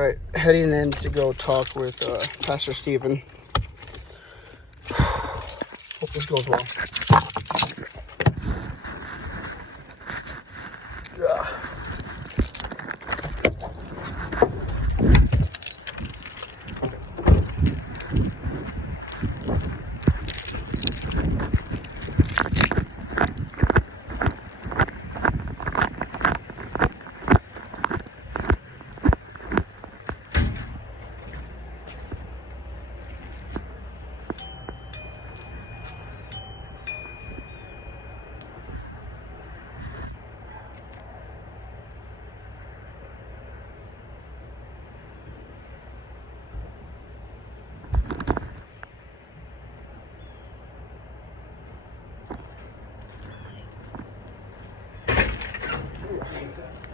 right, heading in to go talk with Pastor Stephen. Hope this goes well. Yeah.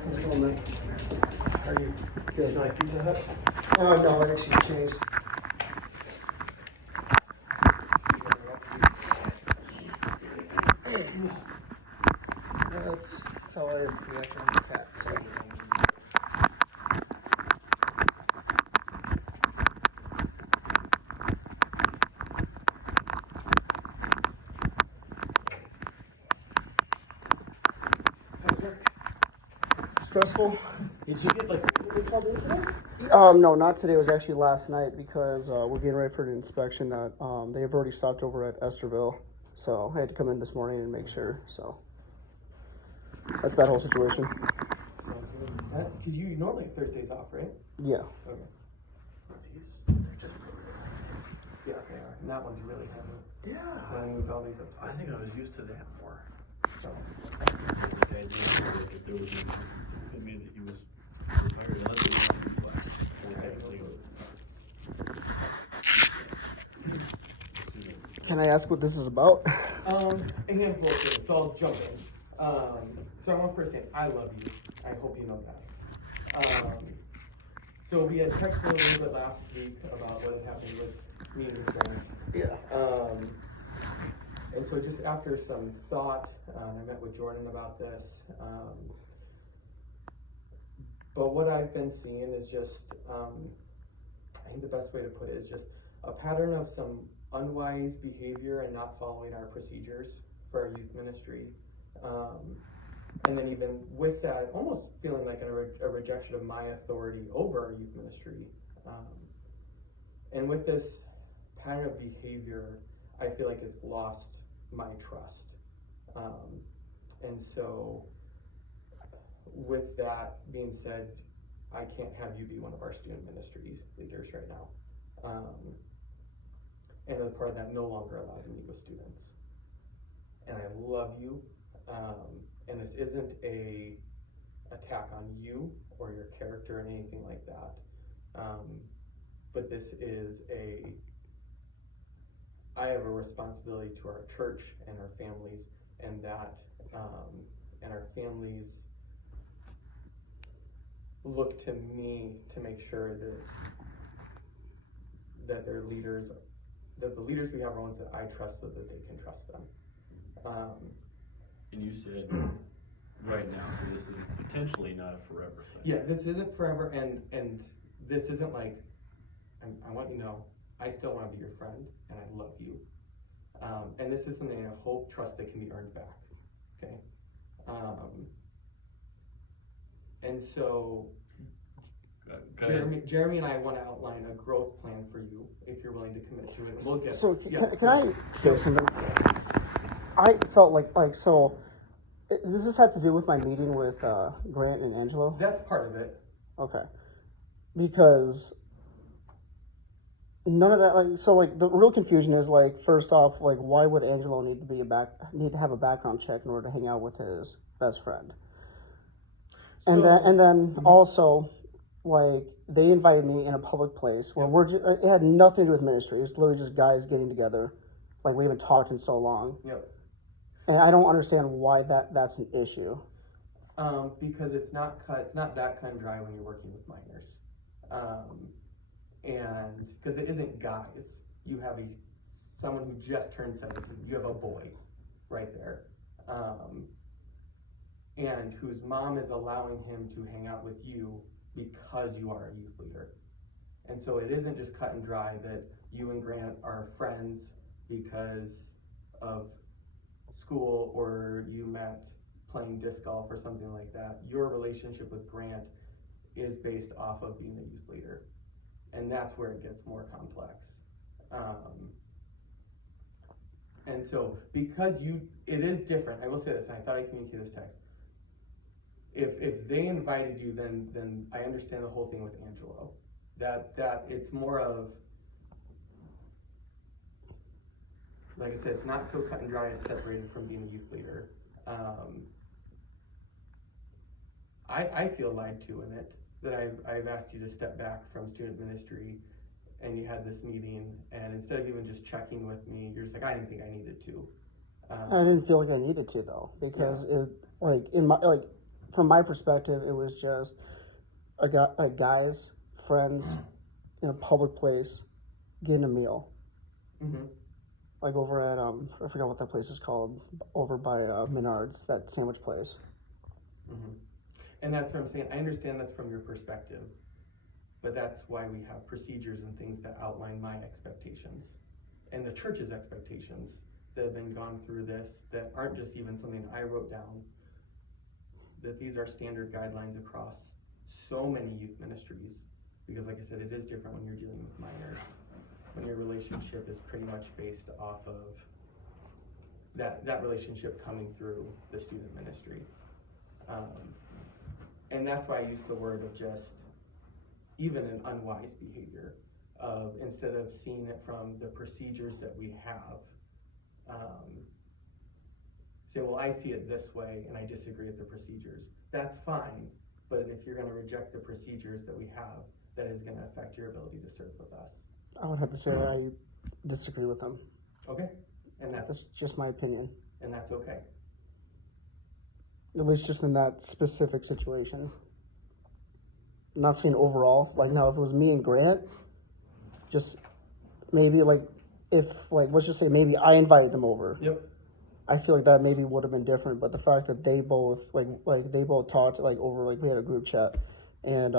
How's it going, man? How are you? Good. You like Pizza Hut? No, I actually changed. Yeah, that's how I react on the cat. So. How's work? Stressful? Did you get like a called in today? No, not today. It was actually last night because we're getting ready for an inspection that they have already stopped over at Esterville. So I had to come in this morning and make sure. So that's that whole situation. Because you normally have Thursdays off, right? Yeah. Okay. They're just Yeah, they are. And that one's really heavy. yeah. When I moved all these up. I think I was used to that more. So. The guy did, like, if there was a, it made that he was retired, unless it was not class. Can I ask what this is about? A handful of things, so I'll jump in. So I want to first say, I love you. I hope you know that. So we had texted a little bit last week about what had happened with me and Grant. Yeah. And so just after some thought, I met with Jordan about this. But what I've been seeing is just, I think the best way to put it is just a pattern of some unwise behavior and not following our procedures for our youth ministry. And then even with that, almost feeling like a rejection of my authority over our youth ministry. And with this pattern of behavior, I feel like it's lost my trust. And so with that being said, I can't have you be one of our student ministry leaders right now. And as part of that, no longer allowed to meet with students. And I love you. And this isn't a attack on you or your character or anything like that. But this is I have a responsibility to our church and our families, and that, and our families look to me to make sure that their leaders, that the leaders we have are ones that I trust so that they can trust them. And you said right now, so this is potentially not a forever thing. Yeah, this isn't forever, and this isn't like, I want you to know, I still want to be your friend, and I love you. And this is something I hope, trust that can be earned back, okay? And so, Jeremy and I want to outline a growth plan for you, if you're willing to commit to it. We'll get. So can I say something? I felt like so. Does this have to do with my meeting with Grant and Angelo? That's part of it. Okay. Because none of that, the real confusion is, first off, why would Angelo need to have a background check in order to hang out with his best friend? And then also, they invited me in a public place where it had nothing to do with ministry. It's literally just guys getting together. We haven't talked in so long. Yep. And I don't understand why that's an issue. Because it's not that kind of dry when you're working with minors. And because it isn't guys, you have someone who just turned 17. You have a boy right there, and whose mom is allowing him to hang out with you because you are a youth leader. And so it isn't just cut and dry that you and Grant are friends because of school or you met playing disc golf or something like that. Your relationship with Grant is based off of being a youth leader. And that's where it gets more complex. And so because it is different, I will say this, and I thought I communicated this text. If they invited you, then I understand the whole thing with Angelo. That it's more of, like I said, it's not so cut and dry as separated from being a youth leader. I feel lied to in it, that I've asked you to step back from student ministry and you had this meeting, and instead of even just checking with me, you're just like, I didn't think I needed to. I didn't feel like I needed to though, because it, like, from my perspective, it was just a guy's friends in a public place getting a meal. Mm-hmm. Like over at, I forgot what that place is called, over by Menards, that sandwich place. Mm-hmm. And that's what I'm saying. I understand that's from your perspective, but that's why we have procedures and things that outline my expectations and the church's expectations that have been gone through this, that aren't just even something I wrote down, that these are standard guidelines across so many youth ministries. Because like I said, it is different when you're dealing with minors, when your relationship is pretty much based off of that relationship coming through the student ministry. And that's why I use the word of just even an unwise behavior, of instead of seeing it from the procedures that we have, say, well, I see it this way and I disagree with the procedures. That's fine, but if you're going to reject the procedures that we have, that is going to affect your ability to serve with us. I would have to say that I disagree with them. Okay, and That's just my opinion. that's okay. At least just in that specific situation. I'm not saying overall. Like now, if it was me and Grant, just maybe like if like let's just say maybe I invited them over. Yep. I feel like that maybe would have been different. But the fact that they both like they both talked like over like we had a group chat, and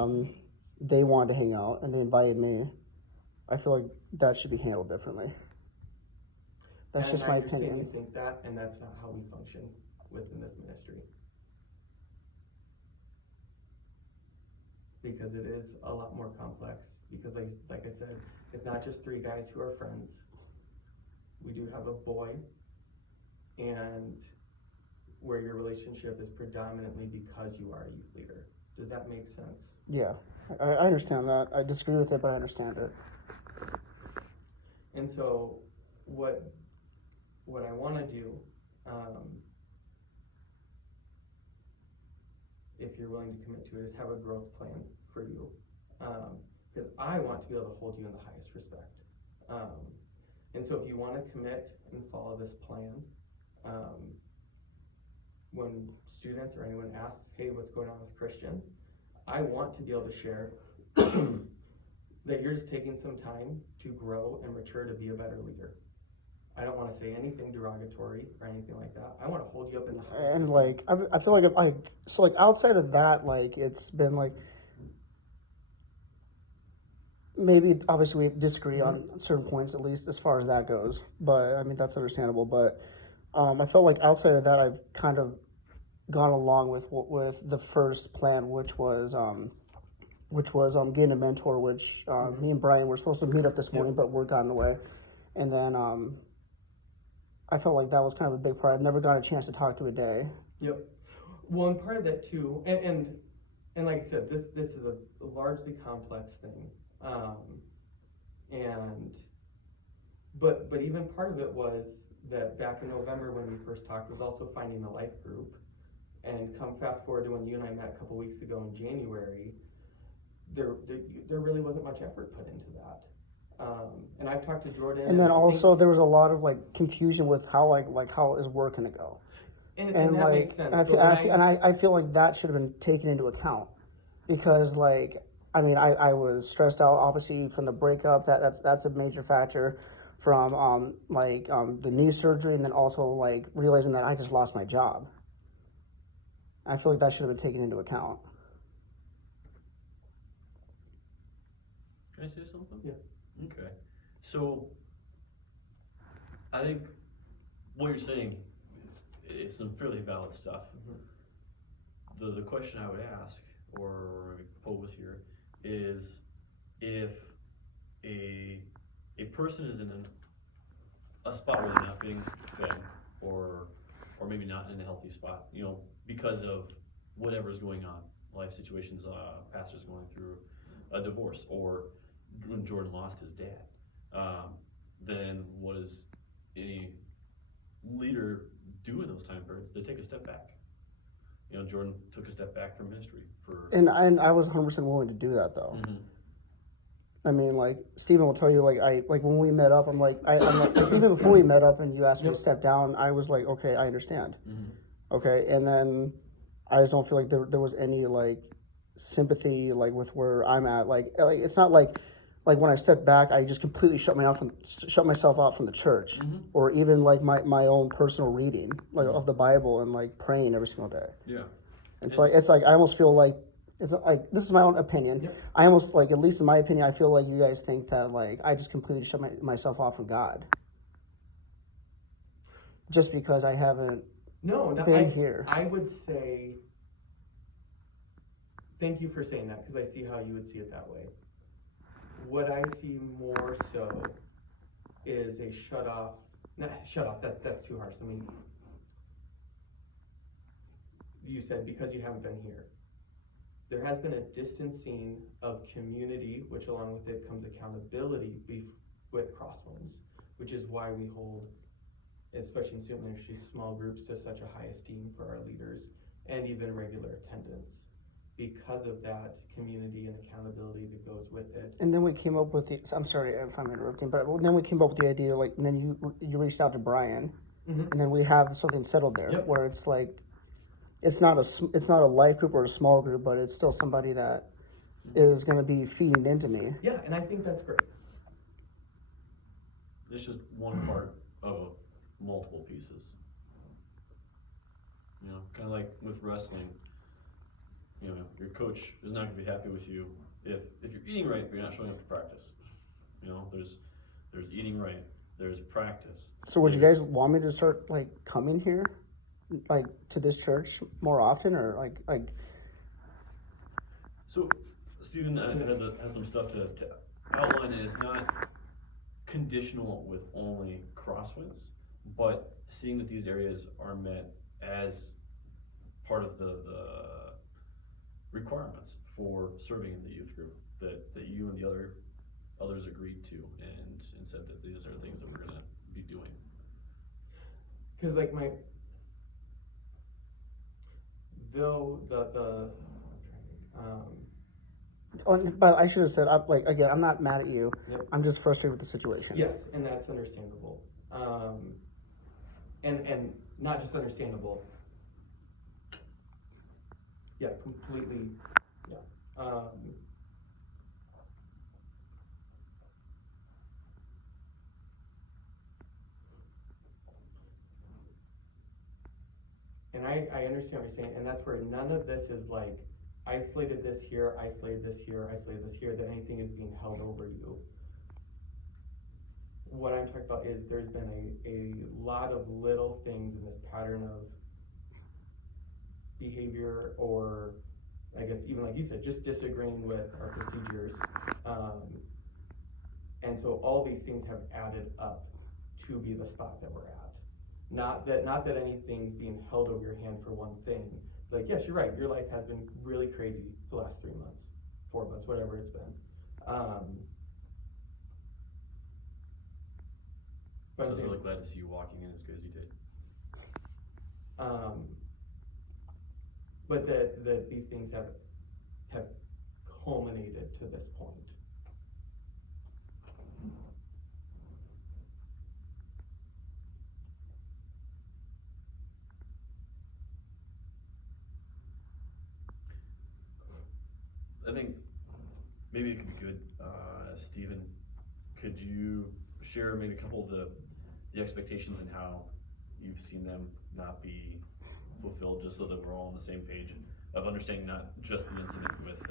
they wanted to hang out and they invited me. I feel like that should be handled differently. That's And just I my understand opinion. you think that, and that's not how we function within this ministry. Because it is a lot more complex. Because like I said, it's not just three guys who are friends. We do have a boy, and where your relationship is predominantly because you are a youth leader. Does that make sense? Yeah, I understand that. I disagree with it, but I understand it. And so what I want to do, if you're willing to commit to it, is have a growth plan for you, because I want to be able to hold you in the highest respect. And so if you want to commit and follow this plan, when students or anyone asks, hey, what's going on with Christian, I want to be able to share that you're just taking some time to grow and mature to be a better leader. I don't want to say anything derogatory or anything like that. I want to hold you up in the highest And esteem. like I feel like so like outside of that, like it's been like maybe obviously we disagree on certain points, at least as far as that goes, but I mean that's understandable. But I felt like outside of that, I've kind of gone along with the first plan, which was getting a mentor, which me and Brian were supposed to meet up this morning, but work got in the way. And then I felt like that was kind of a big part. I've never got a chance to talk to a day. Yep. Well, and part of that too, and like I said, this is a largely complex thing, but even part of it was that back in November when we first talked was also finding a life group, and come fast forward to when you and I met a couple weeks ago in January, there really wasn't much effort put into that. And I've talked to Jordan. And then also there was a lot of like confusion with how how is work gonna go. And And that like, makes sense. I feel like that should have been taken into account, because like I mean I was stressed out obviously from the breakup. That's a major factor, from the knee surgery, and then also like realizing that I just lost my job. I feel like that should have been taken into account. Can I say something? Yeah. Okay. So, I think what you're saying is some fairly valid stuff. The question I would ask, or pose here, is if a person is in a spot where they're not being fed, or maybe not in a healthy spot, you know, because of whatever's going on, life situations, pastor's going through a divorce, or when Jordan lost his dad, then what does any leader do in those time periods? They take a step back. You know, Jordan took a step back from ministry for. And I was 100% willing to do that though. Mhm. I mean, like Stephen will tell you, like when we met up, I'm like even before we met up and you asked me to step down, I was like, okay, I understand. Mhm. Okay, and then I just don't feel like there was any like sympathy like with where I'm at. Like it's not like when I stepped back, I just completely shut myself out from the church, Mhm. or even like my own personal reading like of the Bible and like praying every single day. Yeah. It's like I almost feel like it's like, this is my own opinion. Yep. I almost like, at least in my opinion, I feel like you guys think that like I just completely shut myself off from God, just because I haven't No, been here. I would say, thank you for saying that, because I see how you would see it that way. What I see more so is a shut off, that's too harsh. I mean, you said because you haven't been here. There has been a distancing of community, which along with it comes accountability with Crosswinds, which is why we hold, especially in student ministry, small groups to such a high esteem for our leaders, and even regular attendance, because of that community and accountability that goes with it. And then we came up with I'm sorry if I'm interrupting, but then we came up with the idea, like, and then you reached out to Brian, Mm-hmm. and then we have something settled there, Yep. where it's like, it's not a life group or a small group, but it's still somebody that is going to be feeding into me. Yeah, and I think that's great. It's just one part of multiple pieces. You know, kind of like with wrestling. You know, your coach is not going to be happy with you if you're eating right, but you're not showing up to practice. You know, there's eating right, there's practice. So would you guys want me to start like coming here, like to this church more often, or like? So, Stephen has some stuff to outline, and it's not conditional with only Crosswinds, but seeing that these areas are met as part of the requirements for serving in the youth group that you and the others agreed to, and said that these are things that we're gonna be doing. Because like though the But I should have said, I'm not mad at you. Yep. I'm just frustrated with the situation. yes, and that's understandable. And not just understandable. Yeah, completely. Yeah. And I understand what you're saying, and that's where none of this is like isolated this here, isolated this here, isolated this here, that anything is being held over you. What I'm talking about is there's been a lot of little things in this pattern of behavior, or I guess even like you said, just disagreeing with our procedures. And so all these things have added up to be the spot that we're at. Not that anything's being held over your hand for one thing. Like, yes, you're right, your life has been really crazy the last 3 months, 4 months, whatever it's been. I was really glad to see you walking in as good as you did. But that these things have culminated to this point. I think maybe it could be good, Stephen, could you share maybe a couple of the expectations and how you've seen them not be fulfilled, just so that we're all on the same page of understanding not just the incident with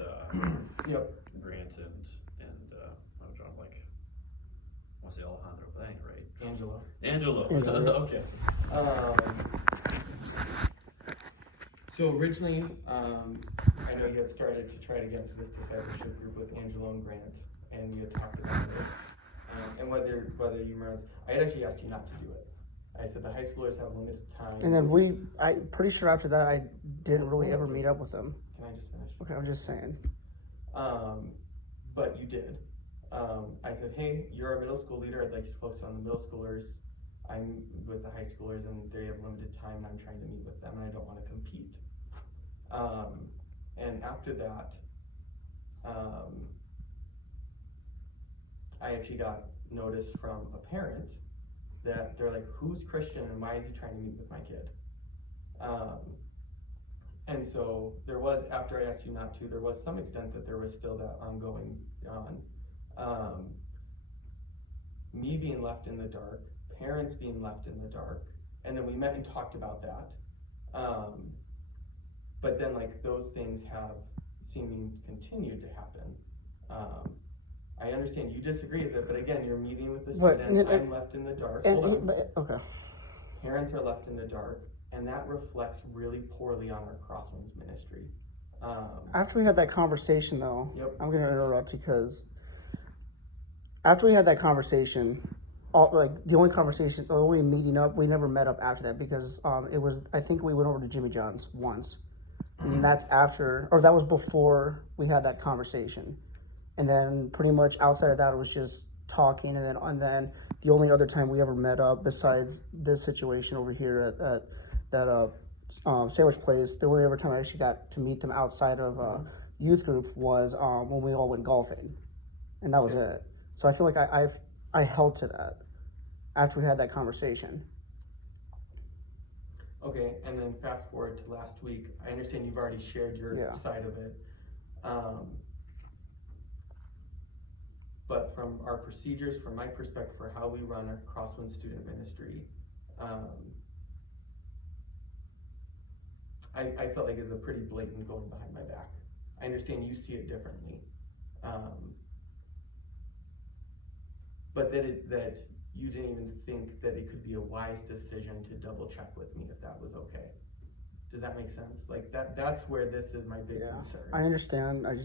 Yep. Grant and, I'm drawing like, I wanna say Alejandro, but that ain't right. Angelo. Angelo, Angelo. okay. So originally, I know you had started to try to get into this discipleship group with Angelo and Grant, and you had talked about it. And whether you remember, I had actually asked you not to do it. I said the high schoolers have limited time. And then I'm pretty sure after that I didn't really ever meet up with them. Can I just finish? Okay, I'm just saying. But you did. I said, hey, you're a middle school leader. I'd like you to focus on the middle schoolers. I'm with the high schoolers and they have limited time and I'm trying to meet with them and I don't want to compete. And after that, I actually got notice from a parent that they're like, who's Christian and why is he trying to meet with my kid? And so there was, after I asked you not to, there was some extent that there was still that ongoing on. Me being left in the dark, parents being left in the dark, and then we met and talked about that. But then like those things have seeming continued to happen. I understand you disagree with it, but again, you're meeting with the students, I'm left in the dark. Hold on. Okay. Parents are left in the dark, and that reflects really poorly on our Crosswinds ministry. After we had that conversation though, Yep. I'm gonna interrupt because after we had that conversation, the only meeting up, we never met up after that because I think we went over to Jimmy John's once. And that's after, or that was before we had that conversation. And then pretty much outside of that, it was just talking. And then the only other time we ever met up besides this situation over here at that sandwich place, the only other time I actually got to meet them outside of youth group was when we all went golfing. And that was it. So I feel like I held to that after we had that conversation. Okay, and then fast forward to last week. I understand you've already shared your side of it. But from our procedures, from my perspective, for how we run our Crosswind student ministry, I felt like it was a pretty blatant going behind my back. I understand you see it differently. But that you didn't even think that it could be a wise decision to double check with me if that was okay. Does that make sense? Like that's where this is my big concern. I understand. I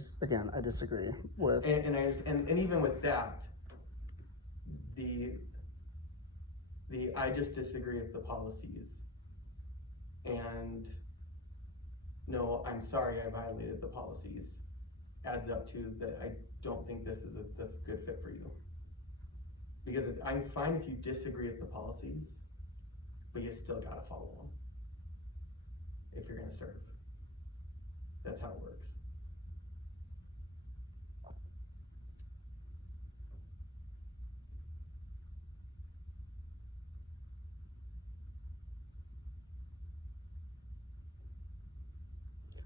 disagree with. And I understand, and even with that, I just disagree with the policies. And no, I'm sorry I violated the policies. Adds up to that I don't think this is the good fit for you. Because I'm fine if you disagree with the policies, but you still gotta follow them if you're gonna serve. That's how it works.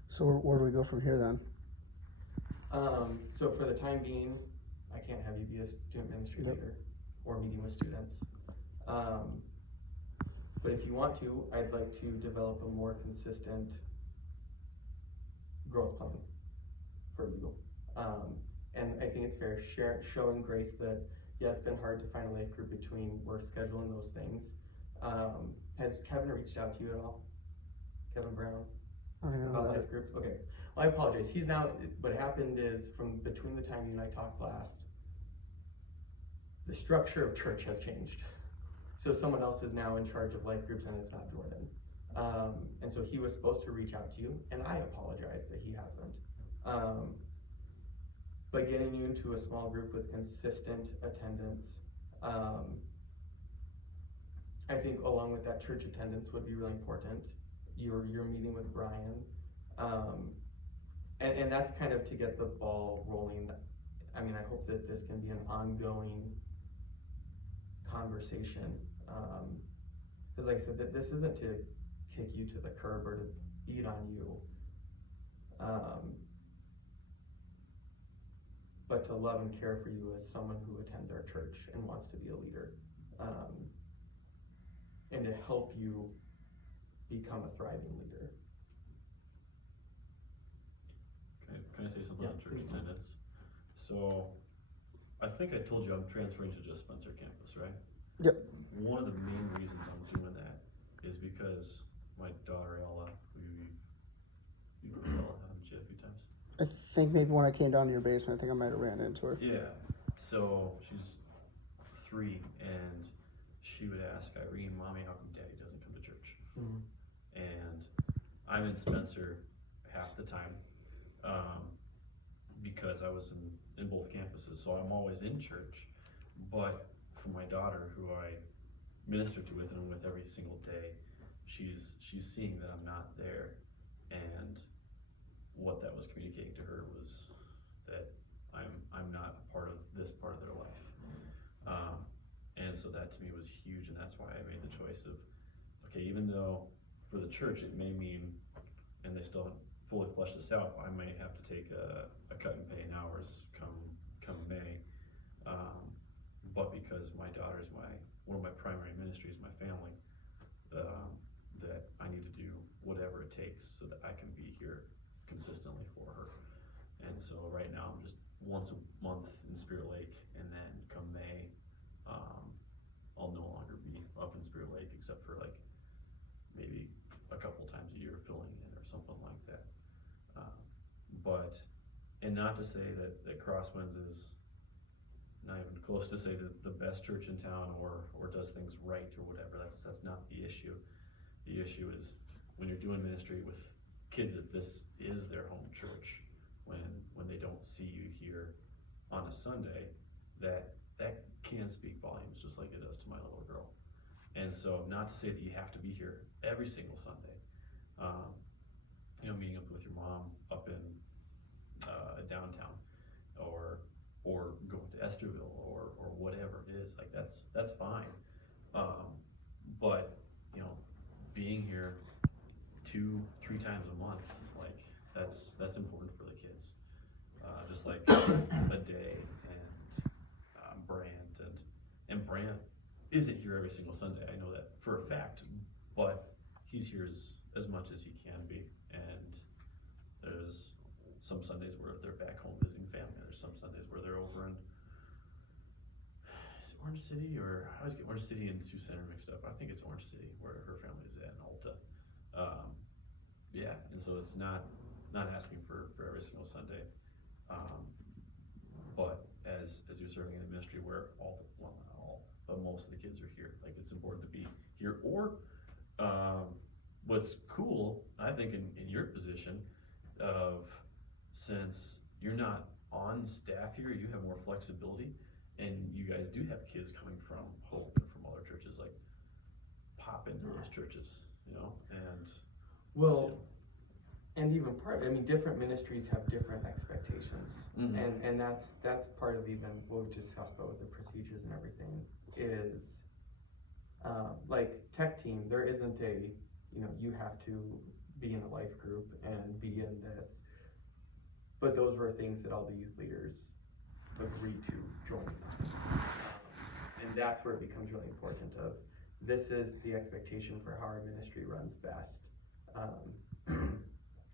So where do we go from here then? So for the time being, I can't have you be a student ministry leader or meeting with students. But if you want to, I'd like to develop a more consistent growth plan for you. And I think it's fair showing Grace that, yeah, it's been hard to find a life group between work schedule and those things. Has Kevin reached out to you at all? Kevin Brown? About life groups? Okay. Well, I apologize. He's now, what happened is from between the time you and I talked last, the structure of church has changed. So someone else is now in charge of life groups and it's not Jordan. And so he was supposed to reach out to you and I apologize that he hasn't. But getting you into a small group with consistent attendance, I think along with that church attendance would be really important. You're meeting with Brian. And that's kind of to get the ball rolling. I mean, I hope that this can be an ongoing conversation. Because like I said, this isn't to kick you to the curb or to beat on you. But to love and care for you as someone who attends our church and wants to be a leader. And to help you become a thriving leader. Can I say something on church attendance? So I think I told you I'm transferring to just Spencer campus, right? Yep. One of the main reasons I'm doing that is because my daughter Ella, you've heard of Ella, haven't you, a few times? I think maybe when I came down to your basement, I think I might have ran into her. Yeah. So she's 3, and she would ask Irene, "Mommy, how come Daddy doesn't come to church?" Mhm. And I'm in Spencer half the time, because I was in both campuses, so I'm always in church. But for my daughter, who I minister to with and with every single day, she's seeing that I'm not there, and what that was communicating to her was that I'm not a part of this part of their life. And so that to me was huge, and that's why I made the choice of, okay, even though for the church it may mean, and they still haven't fully fleshed this out, I may have to take a cut and pay in hours come May. But because my daughter is one of my primary ministries, my family, that I need to do whatever it takes so that I can be here consistently for her. And so right now I'm just once a month in Spirit Lake, and then come May, I'll no longer be up in Spirit Lake except for like maybe a couple times a year filling in or something like that. But, and not to say that Crosswinds is not even close to say that the best church in town or does things right or whatever. That's not the issue. The issue is when you're doing ministry with kids that this is their home church, when they don't see you here on a Sunday, that can speak volumes just like it does to my little girl. And so, not to say that you have to be here every single Sunday. Meeting up with your mom up in downtown, or going to Esterville, or whatever it is, like that's fine. But being here 2-3 times a month, like that's important for the kids. Just like a day, and Brant isn't here every single Sunday. I know that for a fact, but he's here as much as he can be. And there's some Sundays where they're back home visiting family. There's some Sundays where they're over in is it Orange City, or I always get Orange City and Sioux Center mixed up. I think it's Orange City where her family is at in Alta. Yeah, and so it's not asking for every single Sunday. But as you're serving in a ministry where not all, but most of the kids are here, like it's important to be here. Or what's cool, I think, in your position of, since you're not on staff here, you have more flexibility, and you guys do have kids coming from Hope and from other churches, like pop into those churches, and Well, and even different ministries have different expectations, and that's part of even what we discussed about with the procedures and everything is, like tech team, there isn't you have to be in a life group and be in this, but those were things that all the youth leaders agreed to join us, and that's where it becomes really important of, this is the expectation for how our ministry runs best.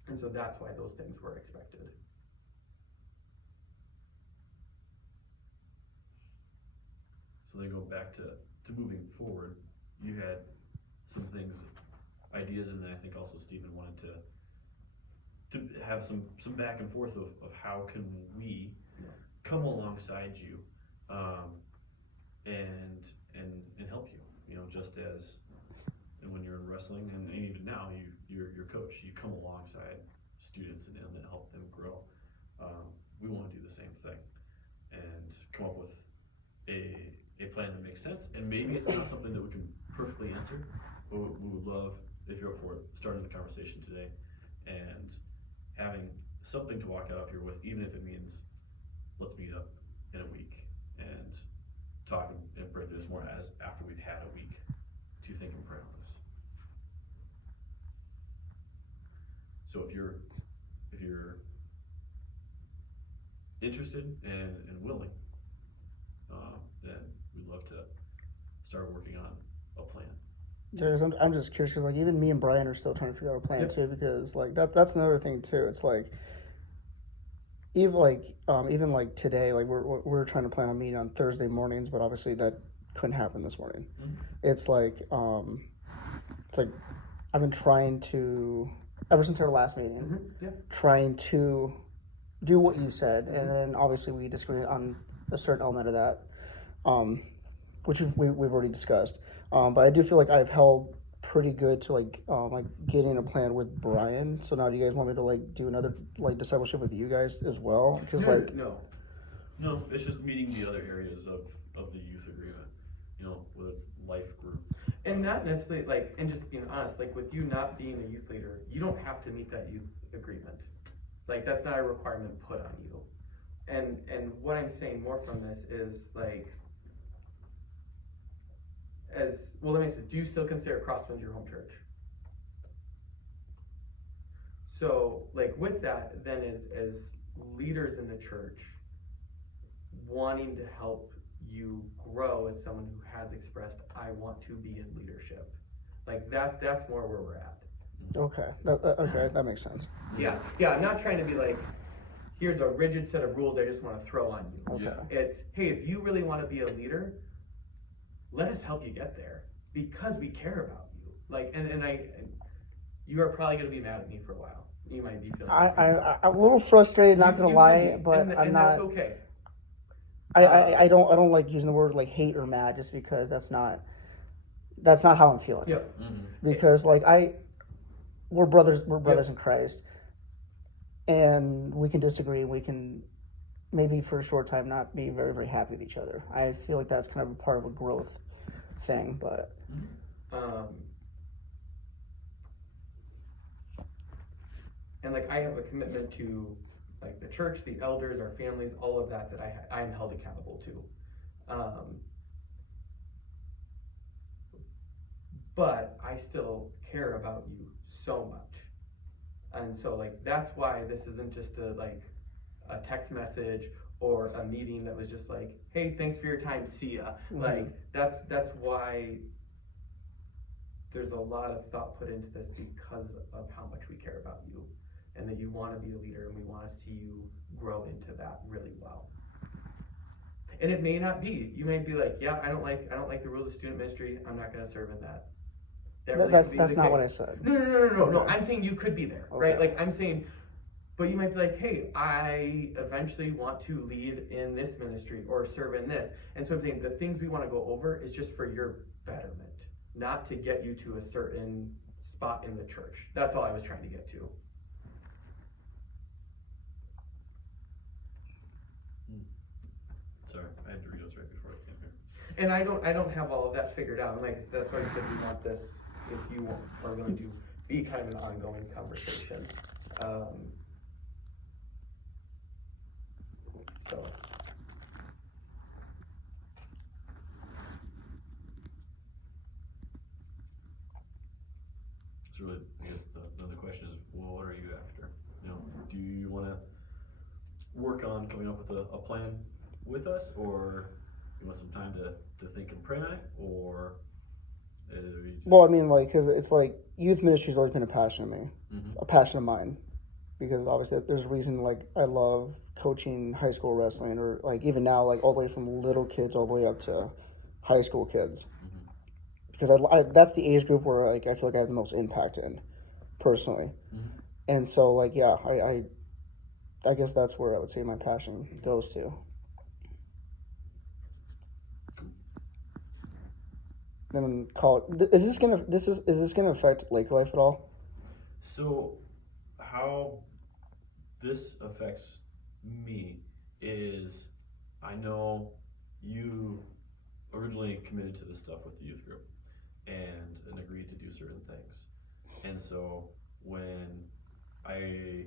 And so that's why those things were expected. So they go back to moving forward. You had some things, ideas, and then I think also Stephen wanted to have some back and forth of how can we come alongside you, and help you. Just as, and when you're in wrestling, and even now, you're your coach, you come alongside students and help them grow. We want to do the same thing and come up with a plan that makes sense. And maybe it's not something that we can perfectly answer, but we would love, if you're up for it, starting the conversation today and having something to walk out of here with, even if it means let's meet up in a week and talk and break through this more after we've had a week to think and pray on this. So if you're interested and willing, then we'd love to start working on a plan. I'm just curious, because like even me and Brian are still trying to figure out a plan too, because like that's another thing too. It's like even like today, like we're trying to plan a meeting on Thursday mornings, but obviously that couldn't happen this morning. Mhm. It's like I've been trying to, ever since our last meeting, Yeah. trying to do what you said, and then obviously we disagree on a certain element of that, which we've already discussed. But I do feel like I've held pretty good to like getting a plan with Brian. So now do you guys want me to like do another like discipleship with you guys as well? Because like No. No, it's just meeting the other areas of the youth agreement, you know, whether it's life group. And not necessarily like, and just being honest, like with you not being a youth leader, you don't have to meet that youth agreement. Like that's not a requirement put on you. And what I'm saying more from this is like, as well, let me say, do you still consider Crosswinds your home church? So like with that, then as leaders in the church, wanting to help you grow as someone who has expressed, I want to be in leadership. Like that's more where we're at. okay, okay, that makes sense. Yeah, I'm not trying to be like, here's a rigid set of rules I just want to throw on you. Okay. Yeah. It's, hey, if you really want to be a leader, let us help you get there because we care about you. Like, and you are probably going to be mad at me for a while. You might be feeling. I'm a little frustrated, not gonna You lie, will be, but and I'm not. that's okay. I don't like using the word like hate or mad just because that's not how I'm feeling. Yep. Mm-hmm. Because like we're brothers in Christ, and we can disagree. We can maybe for a short time not be very, very happy with each other. I feel like that's kind of a part of a growth thing, but And like I have a commitment to like the church, the elders, our families, all of that I am held accountable to. But I still care about you so much. And so like that's why this isn't just a text message or a meeting that was just like, hey, thanks for your time, see ya. Mhm. Like that's why there's a lot of thought put into this because of how much we care about you and that you want to be a leader and we want to see you grow into that really well. And it may not be. You may be like, yeah, I don't like the rules of student ministry. I'm not going to serve in that. that's not what I said. No. Okay. I'm saying you could be there, Okay. right? Like I'm saying, but you might be like, hey, I eventually want to lead in this ministry or serve in this. And so I'm saying the things we want to go over is just for your betterment, not to get you to a certain spot in the church. That's all I was trying to get to. Sorry, I had Doritos right before I came here. And I don't have all of that figured out. And like that's why I said we want this, if you are going to be kind of an ongoing conversation. So. So really, I guess another question is, well, what are you after? You know, do you want to work on coming up with a plan with us, or you want some time to think and pray on it, or Well, I mean, like, because it's like youth ministry's always been a passion of me, a passion of mine, because obviously there's a reason like I love coaching high school wrestling, or like even now, like all the way from little kids all the way up to high school kids, because that's the age group where like I feel like I have the most impact in, personally, and so like yeah, I guess that's where I would say my passion goes to. Then is this gonna affect Lake Life at all? So, how this affects me is, I know you originally committed to this stuff with the youth group and agreed to do certain things. And so when I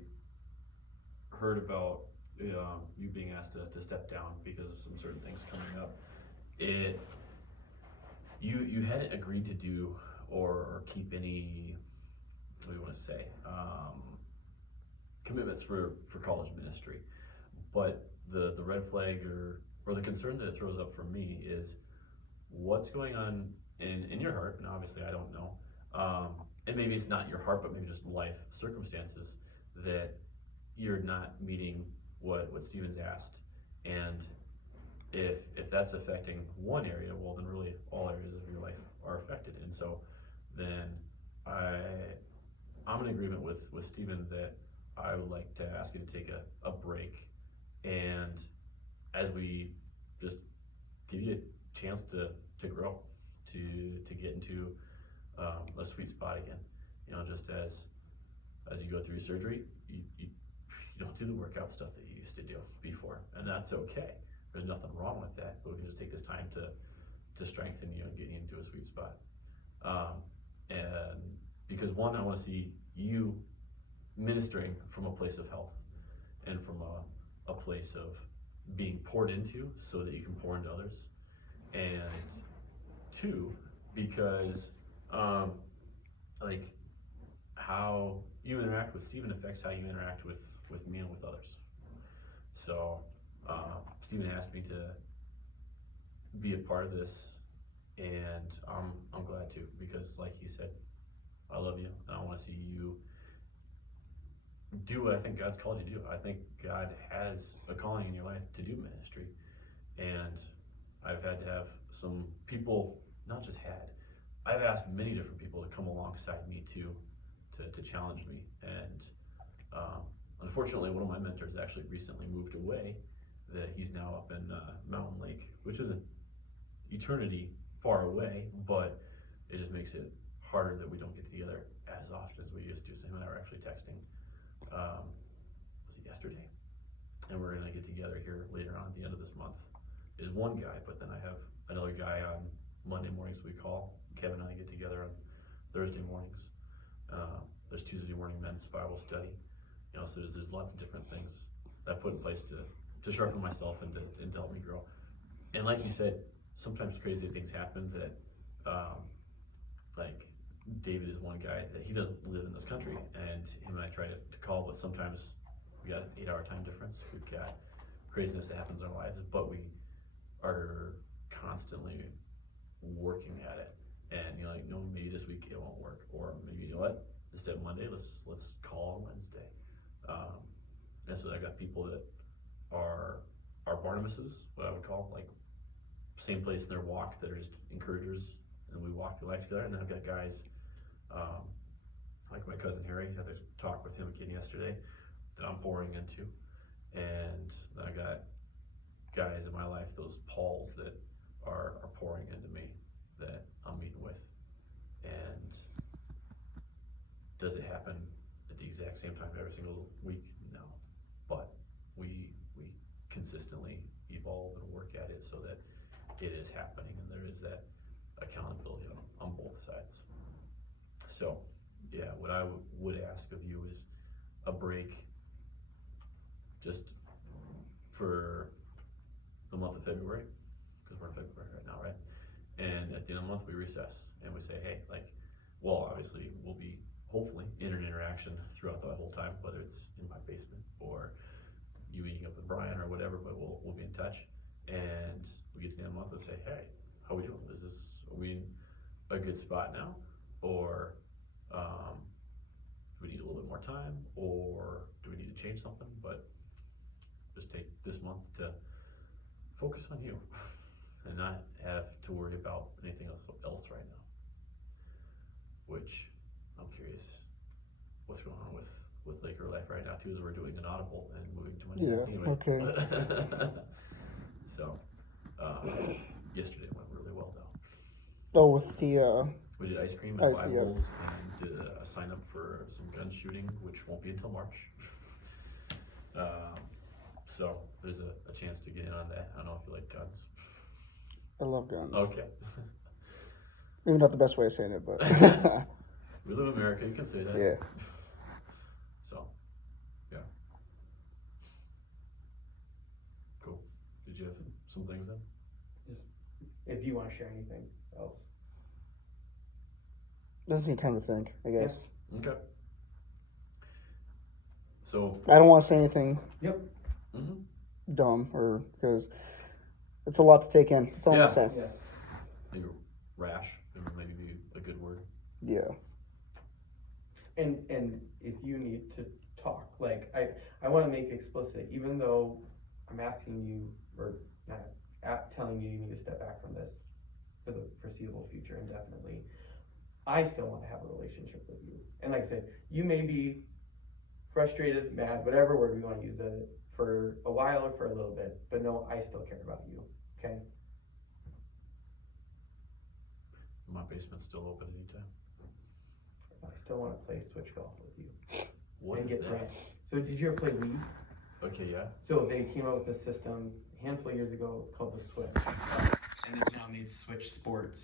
heard about you being asked to step down because of some certain things coming up, you hadn't agreed to do or keep any, what do you want to say, commitments for college ministry. But the red flag or the concern that it throws up for me is what's going on in your heart, and obviously I don't know, and maybe it's not your heart, but maybe just life circumstances that you're not meeting what Steven's asked. And if that's affecting one area, well, then really all areas of your life are affected. And so then I'm in agreement with Steven that I would like to ask you to take a break, and as we just give you a chance to grow, to get into a sweet spot again. You know, just as you go through surgery, you don't do the workout stuff that you used to do before, and that's okay. There's nothing wrong with that, but we can just take this time to strengthen you and get you into a sweet spot. And because one, I want to see you ministering from a place of health and from a place of being poured into so that you can pour into others. And two, because like how you interact with Steven affects how you interact with me and with others. So Steven asked me to be a part of this, and I'm glad to, because like he said, I love you and I want to see you do what I think God's called you to do. I think God has a calling in your life to do ministry, and I've had to have some people, not just had, I've asked many different people to come alongside me to challenge me. And unfortunately, one of my mentors actually recently moved away. That he's now up in Mountain Lake, which isn't eternity far away, but it just makes it harder that we don't get together as often as we used to. So him and I were actually texting, was it yesterday? And we're gonna get together here later on at the end of this month. Is one guy, but then I have another guy on Monday mornings we call. Kevin and I get together on Thursday mornings. There's Tuesday morning men's Bible study. You know, so there's lots of different things that I put in place to sharpen myself and to help me grow. And like you said, sometimes crazy things happen that, like David is one guy that he doesn't live in this country, and him and I try to call, but sometimes we got an 8-hour time difference. We've got craziness that happens in our lives, but we are constantly working at it. And you know, like, no, maybe this week it won't work, or maybe, you know what, instead of Monday, let's call on Wednesday. And so I got people that are Barnabases, what I would call, like same place in their walk, that are just encouragers, and we walk through life together. And then I've got guys like my cousin Harry. I had a talk with him again yesterday that I'm pouring into, and then I got guys in my life, those Pauls that are pouring into me, that I'm meeting with. And does it happen at the exact same time every single week? No, but we consistently evolve and work at it so that it is happening, and there is that accountability on both sides. So yeah, what I would ask of you is a break, just for the month of February, because we're in February right now, right? And at the end of the month we recess and we say, hey, like, well, obviously we'll be hopefully in an interaction throughout the whole time, whether it's in my basement or you meeting up with Brian or whatever, but we'll be in touch. And we get to the end of the month and say, hey, how are we doing? Are we in a good spot now? Or do we need a little bit more time? Or do we need to change something? But just take this month to focus on you and not have to worry about anything else right now. Which I'm curious what's going on with Laker Life right now too, as we're doing an audible and moving to my dad's anyway. Okay. So yesterday went really well Oh, though. with the We did ice cream and Ice, yeah. Bibles, and did a sign up for some gun shooting, which won't be until March. So there's a chance to get in on that. I don't know if you like guns. I love guns. Okay. Maybe not the best way of saying it, but We live in America, you can say that. yeah. So, yeah. Cool. Did you have some things then? If you want to share anything else. Doesn't need time to think, I guess. Okay. So. I don't want to say anything Yep. Mm-hmm. dumb, or because it's a lot to take in. That's all I'm Yeah. gonna say. Yes. Maybe rash, would maybe be a good word. Yeah. And if you need to talk. Like, I want to make explicit, even though I'm asking you, or not telling you need to step back from this for the foreseeable future indefinitely, I still want to have a relationship with you. And like I said, you may be frustrated, mad, whatever word we want to use it, for a while or for a little bit, but no, I still care about you, okay? My basement's still open anytime. I still want to play switch golf with you. What and is get that? Brent. So did you ever play Wii? Okay, yeah. So they came out with a system a handful of years ago called the Switch. And they've now made Switch Sports